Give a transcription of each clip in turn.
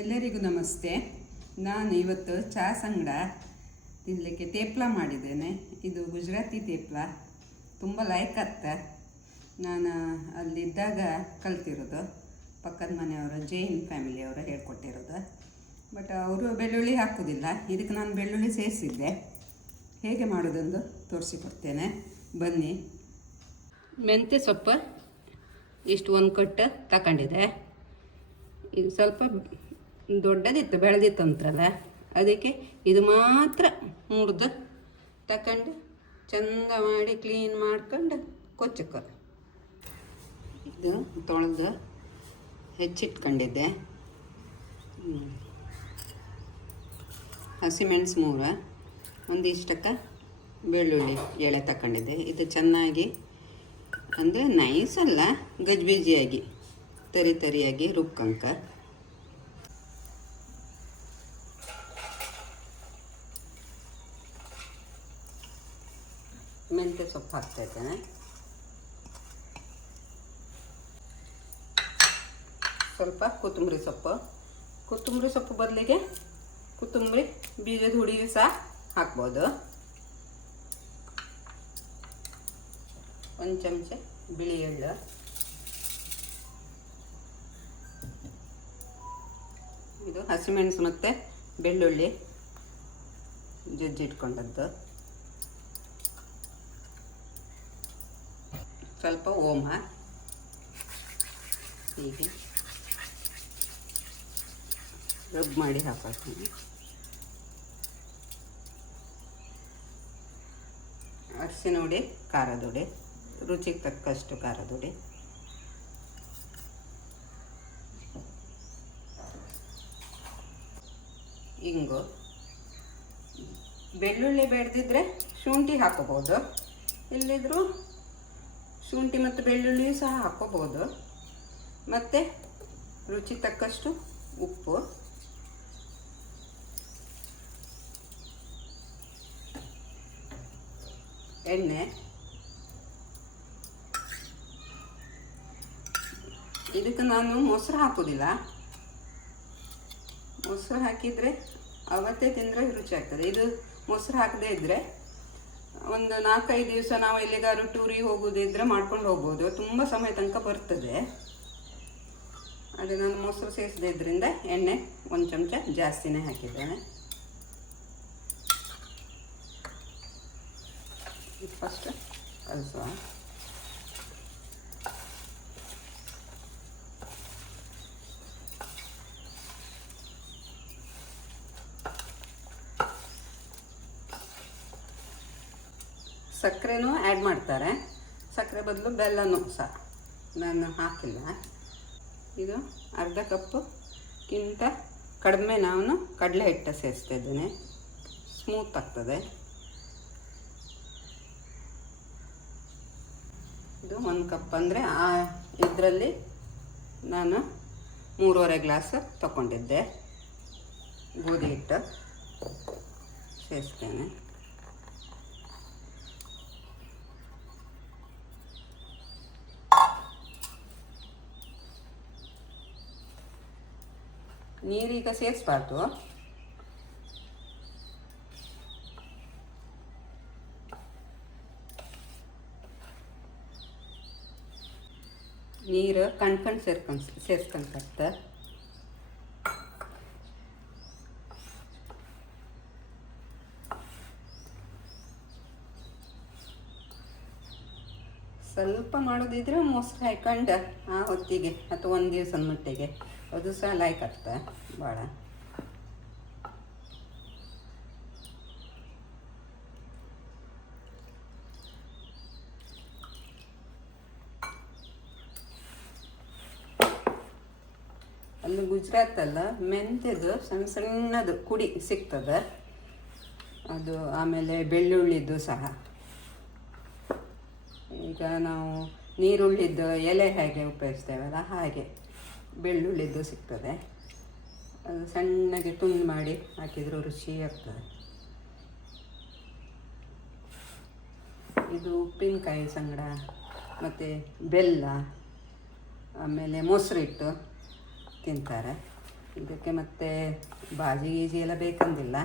ಎಲ್ಲರಿಗೂ ನಮಸ್ತೆ. ನಾನು ಇವತ್ತು ಚಹಾ ಸಂಗಡ ತಿನ್ನಲಿಕ್ಕೆ ತೇಪ್ಲ ಮಾಡಿದ್ದೇನೆ. ಇದು ಗುಜರಾತಿ ತೇಪ್ಲ, ತುಂಬ ಲೈಕತ್ತ. ನಾನು ಅಲ್ಲಿದ್ದಾಗ ಕಲ್ತಿರೋದು. ಪಕ್ಕದ ಮನೆಯವರು ಜೈನ್ ಫ್ಯಾಮಿಲಿಯವರು ಹೇಳ್ಕೊಟ್ಟಿರೋದು. ಬಟ್ ಅವರು ಬೆಳ್ಳುಳ್ಳಿ ಹಾಕೋದಿಲ್ಲ. ಇದಕ್ಕೆ ನಾನು ಬೆಳ್ಳುಳ್ಳಿ ಸೇರಿಸಿದ್ದೆ. ಹೇಗೆ ಮಾಡೋದೆಂದು ತೋರಿಸಿಕೊಡ್ತೇನೆ, ಬನ್ನಿ. ಮೆಂತ್ಯ ಸೊಪ್ಪು ಇಷ್ಟು ಒಂದು ಕಟ್ಟು ತಗೊಂಡಿದೆ. ಇದು ಸ್ವಲ್ಪ ದೊಡ್ಡದಿತ್ತು, ಬೆಳೆದಿತ್ತು ಅಂತಾರಲ್ಲ, ಅದಕ್ಕೆ ಇದು ಮಾತ್ರ ಮುರಿದು ತಗೊಂಡು ಚಂದ ಮಾಡಿ ಕ್ಲೀನ್ ಮಾಡ್ಕೊಂಡು ಕೊಚ್ಚಕ್ಕ. ಇದು ತೊಳೆದು ಹೆಚ್ಚಿಟ್ಕೊಂಡಿದ್ದೆ. ಹಸಿಮೆಣಸು 3, ಒಂದಿಷ್ಟಕ್ಕೆ ಬೆಳ್ಳುಳ್ಳಿ ಎಳೆ ತಗೊಂಡಿದ್ದೆ. ಇದು ಚೆನ್ನಾಗಿ ಅಂದರೆ ನೈಸಲ್ಲ, ಗಜ್ಬೀಜಿಯಾಗಿ ತರಿ ತರಿಯಾಗಿ ರುಕ್ಕಂಕ. ಮೆಂತ್ಯ ಸೊಪ್ಪು ಹಾಕ್ತಾಯಿದ್ದೇನೆ. ಸ್ವಲ್ಪ ಕೊತ್ತಂಬರಿ ಸೊಪ್ಪು ಬದಲಿಗೆ ಕೊತ್ತಂಬರಿ ಬೀಜದ ಹುಡಿ ಸಹ ಹಾಕ್ಬೋದು. 1 ಚಮಚ ಬಿಳಿ ಎಳ್ಳು, ಇದು ಹಸಿಮೆಣಸು ಮತ್ತು ಬೆಳ್ಳುಳ್ಳಿ ಜಜ್ಜಿಟ್ಕೊಂಡದ್ದು, ಸ್ವಲ್ಪ ಓಮ, ಹೀಗೆ ರಬ್ ಮಾಡಿ ಹಾಕೋತೀನಿ. ಅರಿಶಿನ ಹುಡಿ, ಖಾರದ ಹುಡಿ, ರುಚಿಗೆ ತಕ್ಕಷ್ಟು ಖಾರದ ಹುಡಿ, ಇಂಗು. ಬೆಳ್ಳುಳ್ಳಿ ಬೇಡದಿದ್ರೆ ಶುಂಠಿ ಹಾಕೋಬೋದು, ಇಲ್ಲಿದ್ರೂ ಶುಂಠಿ ಮತ್ತು ಬೆಳ್ಳುಳ್ಳಿಯೂ ಸಹ ಹಾಕೋಬೋದು. ಮತ್ತು ರುಚಿ ತಕ್ಕಷ್ಟು ಉಪ್ಪು, ಎಣ್ಣೆ. ಇದಕ್ಕೆ ನಾನು ಮೊಸರು ಹಾಕೋದಿಲ್ಲ. ಮೊಸರು ಹಾಕಿದರೆ ಅವತ್ತೇ ತಿಂದರೆ ರುಚಿ ಆಗ್ತದೆ. ಇದು ಮೊಸರು ಹಾಕದೇ ಇದ್ದರೆ ಒಂದು 4-5 ದಿವಸ ನಾವು ಎಲ್ಲಿಗಾದ್ರೂ ಟೂರಿಗೆ ಹೋಗೋದಿದ್ರೆ ಮಾಡ್ಕೊಂಡು ಹೋಗ್ಬೋದು. ತುಂಬ ಸಮಯ ತನಕ ಬರ್ತದೆ. ಅದೇ ನಾನು ಮೊಸರು ಸೇರಿಸದೇ ಇದ್ರಿಂದ ಎಣ್ಣೆ 1 ಚಮಚ ಜಾಸ್ತಿನೇ ಹಾಕಿದ್ದೇನೆ. ಫಸ್ಟ್ ಕಲಸುವ. ಸಕ್ಕರೆನೂ ಆ್ಯಡ್ ಮಾಡ್ತಾರೆ. ಸಕ್ಕರೆ ಬದಲು ಬೆಲ್ಲನೂ ಸಹ ನಾನು ಹಾಕಿಲ್ಲ. ಇದು ಅರ್ಧ ಕಪ್ಪಿಗಿಂತ ಕಡಿಮೆ ನಾನು ಕಡಲೆ ಹಿಟ್ಟು ಸೇರಿಸ್ತಾ ಇದ್ದೇನೆ. ಸ್ಮೂತ್ ಆಗ್ತದೆ. ಇದು 1 ಕಪ್ ಅಂದರೆ ಇದರಲ್ಲಿ ನಾನು 3.5 ಗ್ಲಾಸ್ ತಗೊಂಡಿದ್ದೆ. ಗೋಧಿ ಹಿಟ್ಟು ಸೇರಿಸ್ತೇನೆ. ನೀರೀಗ ಸೇರಿಸ್ಬಾರ್ದು. ನೀರು ಕಣ್ಕಂಡು ಸೇರಿಸ್ಕೊಂತ. ಸ್ವಲ್ಪ ಮಾಡೋದಿದ್ರೆ ಮೊಸರು ಹಾಕೊಂಡು ಆ ಹೊತ್ತಿಗೆ ಅಥವಾ 1 ದಿವಸದ ಮಟ್ಟಿಗೆ ಅದು ಸಹ ಲೈಕ್ ಆಗ್ತದೆ ಭಾಳ. ಅಲ್ಲಿ ಗುಜರಾತಲ್ಲ ಮೆಂತ್ಯದು ಸಣ್ಣದು ಕುಡಿ ಸಿಗ್ತದೆ. ಅದು ಆಮೇಲೆ ಬೆಳ್ಳುಳ್ಳಿದ್ದು ಸಹ. ಈಗ ನಾವು ನೀರುಳ್ಳಿದ್ದು ಎಲೆ ಹೇಗೆ ಉಪಯೋಗಿಸ್ತೇವಲ್ಲ ಹಾಗೆ ಬೆಳ್ಳುಳ್ಳಿದ್ದು ಸಿಗ್ತದೆ. ಅದು ಸಣ್ಣಗೆ ತುಂಡು ಮಾಡಿ ಹಾಕಿದರೂ ರುಚಿ ಆಗ್ತದೆ. ಇದು ಉಪ್ಪಿನಕಾಯಿ ಸಂಗಡ ಮತ್ತು ಬೆಲ್ಲ ಆಮೇಲೆ ಮೊಸರಿಟ್ಟು ತಿಂತಾರೆ. ಇದಕ್ಕೆ ಮತ್ತೆ ಬಾಜಿ ಗೀಜಿ ಎಲ್ಲ ಬೇಕಂದಿಲ್ಲ,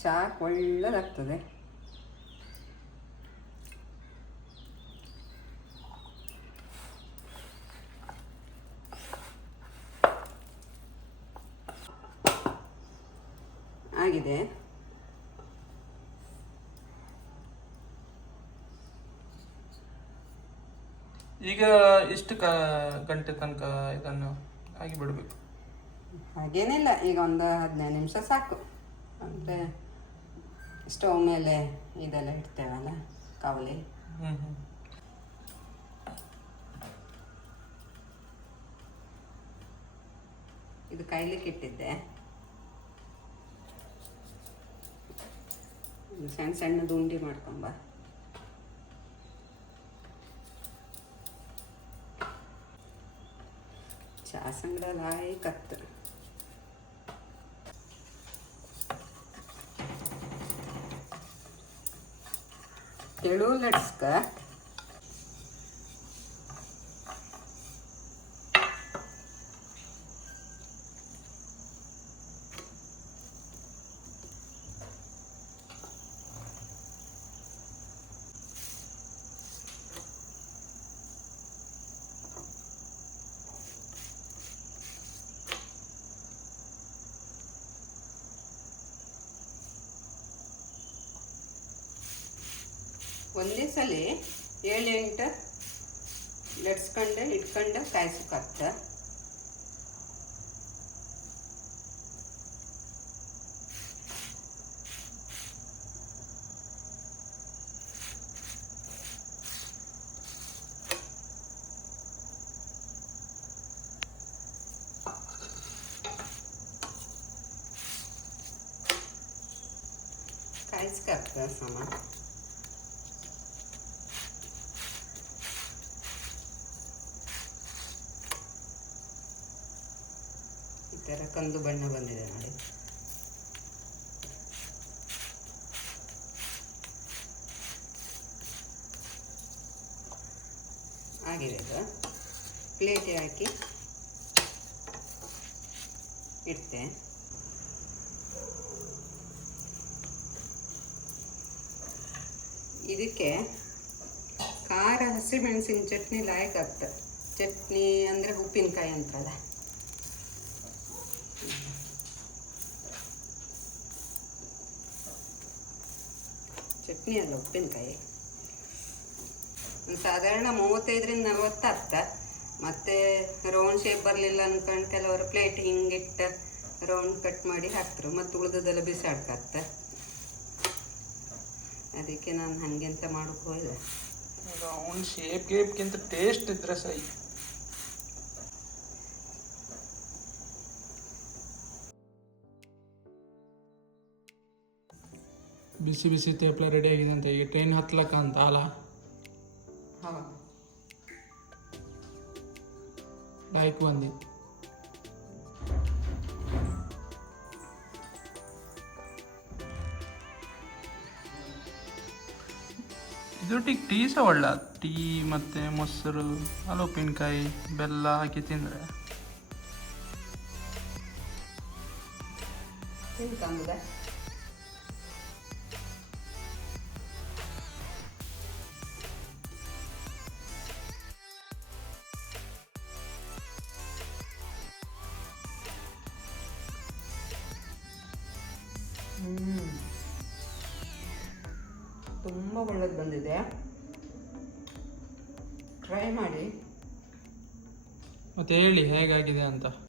ಚಹಾ ಒಳ್ಳೆದಾಗ್ತದೆ. ಆಗಿದೆ. ಈಗ ಎಷ್ಟು ಗಂಟೆ ತನಕ ಇದನ್ನು ಆಗಿ ಬಿಡಬೇಕು? ಹಾಗೇನಿಲ್ಲ, ಈಗ ಒಂದು 15 ನಿಮಿಷ ಸಾಕು. ಅಂದರೆ ಸ್ಟವ್ ಮೇಲೆ ಇದೆಲ್ಲ ಇಡ್ತೇವಲ್ಲ, ಕಾವಲಿ. ಇದು ಕಾಯ್ಲಿಕ್ಕೆ ಇಟ್ಟಿದ್ದೆ. ಸಣ್ಣ ಸಣ್ಣದು ಉಂಡೆ ಮಾಡ್ಕೊಂಬ. ಚಹಾ ಸಂಗಡ ಲಾಯ್ಕತ್ತು. ತೆಳು ಲಟ್ಸ್ಕ. ಒಂದೇ ಸಲ 7-8 ಲಟ್ಸ್ಕೊಂಡು ಇಟ್ಕೊಂಡು ಕಾಯಿಸೋಕತ್ತ. ಕಾಯಿಸ್ಕತ್ತ ಸಮ. ಈ ಥರ ಕಂದು ಬಣ್ಣ ಬಂದಿದೆ ನೋಡಿ. ಆಗಿದೆ. ಇದು ಪ್ಲೇಟಿಗೆ ಹಾಕಿ ಇಡ್ತೆ. ಇದಕ್ಕೆ ಖಾರ ಹಸಿಮೆಣಸಿನ ಚಟ್ನಿ ಲಾಯಕಾಗ್ತದೆ. ಚಟ್ನಿ ಅಂದರೆ ಉಪ್ಪಿನಕಾಯಿ ಅಂತಲ್ಲ. ಚಟ್ನಿ ಅಲ್ಲ, ಉಪ್ಪಿನಕಾಯಿ. ಸಾಧಾರಣ 35-40 ಹತ್ತ. ಮತ್ತು ರೌಂಡ್ ಶೇಪ್ ಬರಲಿಲ್ಲ ಅಂದ್ಕೊಂಡು ಕೆಲವರು ಪ್ಲೇಟ್ ಹಿಂಗಿಟ್ಟು ರೌಂಡ್ ಕಟ್ ಮಾಡಿ ಹಾಕ್ತರು, ಮತ್ತು ಉಳಿದದೆಲ್ಲ ಬಿಸಾಡ್ಕತ್ತ. ಅದಕ್ಕೆ ನಾನು ಹಾಗೆ ಅಂತ ಮಾಡೋಕೆ ಹೋಗಿದೆ. ರೌಂಡ್ ಶೇಪ್ಗಿಂತ ಟೇಸ್ಟ್ ಇದ್ರೆ ಸರಿ. ಬಿಸಿ ಬಿಸಿ ತೇಪ್ಲ ರೆಡಿ ಆಗಿದೆ ಅಂತ. ಈಗ ಟ್ರೈನ್ ಹತ್ಲಕ್ಕ ಅಂತ ಅಲ್ಲ? ಹೌದು. ಲೈಕ್ ಬಂದಿ. ಇದೊಟ್ಟಿಗೆ ಟೀ ಸಹ ಒಳ್ಳೆ. ಟೀ ಮತ್ತು ಮೊಸರು, ಉಪ್ಪಿನಕಾಯಿ, ಬೆಲ್ಲ ಹಾಕಿ ತಿಂದರೆ ತುಂಬ ಒಳ್ಳೇದು ಬಂದಿದೆ. ಟ್ರೈ ಮಾಡಿ ಮತ್ತೆ ಹೇಳಿ ಹೇಗಾಗಿದೆ ಅಂತ.